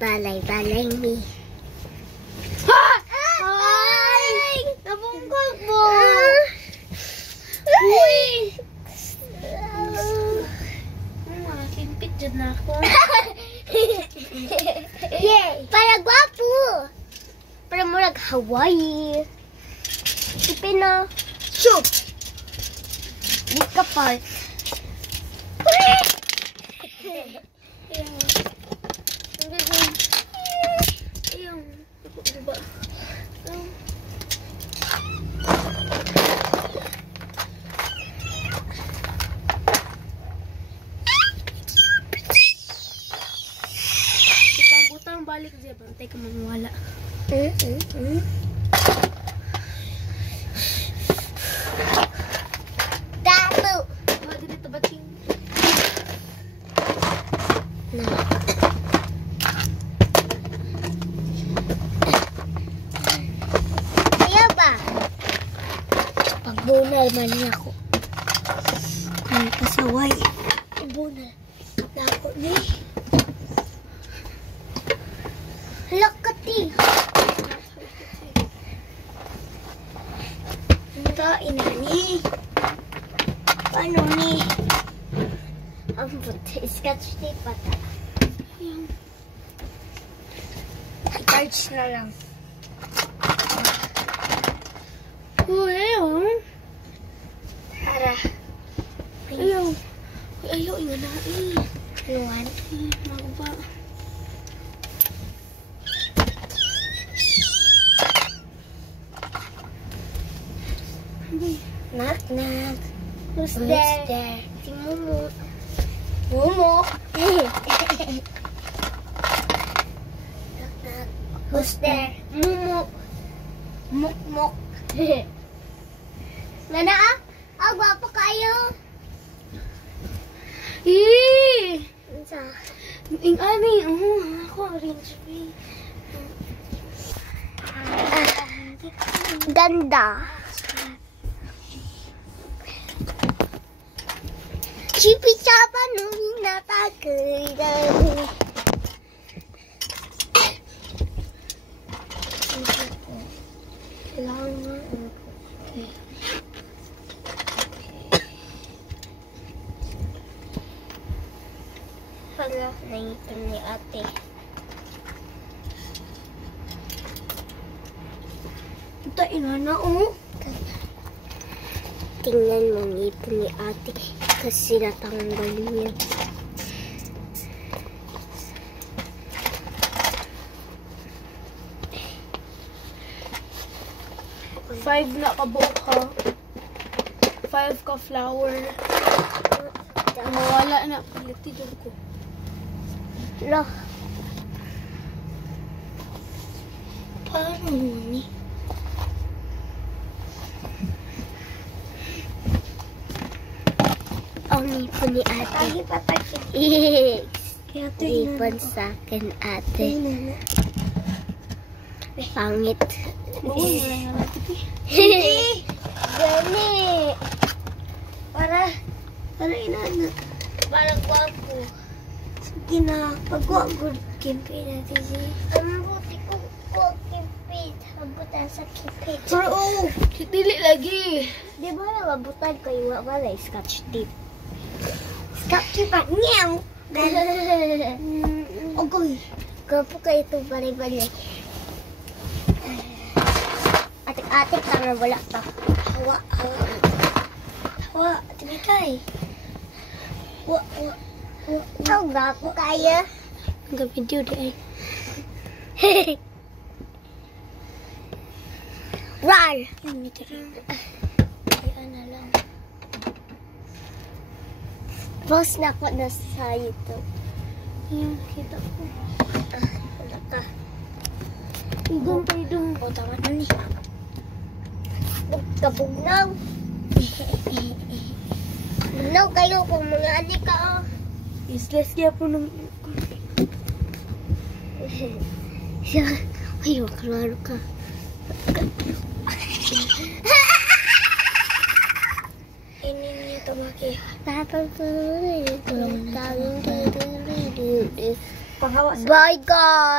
Balay-balay mi. Ay! Nabungkag mo! Uy! Kimpit dyan na ako. Yay! Para gwapo! Para murag Hawaii. Ipina. Shoot! Di ka part. Butang balik dia bantay ka mawala. Dato. Wala dito bating. Kaya ba? Pagbunal man niya ako. Ay, kasaway. Pagbunal na ako ni. Lakati. Ito, inani. Paano ni? Ang puti. Scotch tape pata. Charge na lang. Uy, ayaw. Para. Ayaw. Ayaw, nga na eh. Luwan. Magba. Knock, knock. Who's Who's there? there? Si Mumu. Mumu. Knock, knock. Who's there? Mumu. Muk, muk. Nana, ah, gwapo kayo. Eh! Sa Ing ani, ako orange pink. ganda. Chipi-chapa no hinatakudan. Hala, naipon ni ate. Ito, inana, oh. Tingnan mo ang ipon ni ate kasi natanggal niya. Five na kabuok ha. 5 ka flower. Mawala na. Piliti dyan ko. Lah, Paano ni? ang ipon ni ate. Kaya ito Ipon sa akin ate. Pangit. Oo, wala nga natin Gani. Para inana. para gwapo. Sige na. Pag-wagod. Kimpi natin siya. Ang buti ko kipit. Habutan sa kipit. Pero oh, dili lagi. Di ba nababutan ko yung wala scotch tape? Scotch tape pa. Nyaw! Ogoy. Gwapo ka ito bali-bali. Atik-atik lang na wala pa. Hawa. Timikay. Wa. Ang gwapo kaya. Hanggang video di ay. Run! Yun, ito rin. Kaya na lang. Post na ko na sa YouTube. Ayan, kita ko. Wala ka. Idong pa idong. O, tama na ni. Kabugnaw. Bugnaw kayo kung mga adik ka. Useless niya po nung... Ayaw, klaro ka. Ini niya ito makiha. Tapos Panghawa sa Bye guys!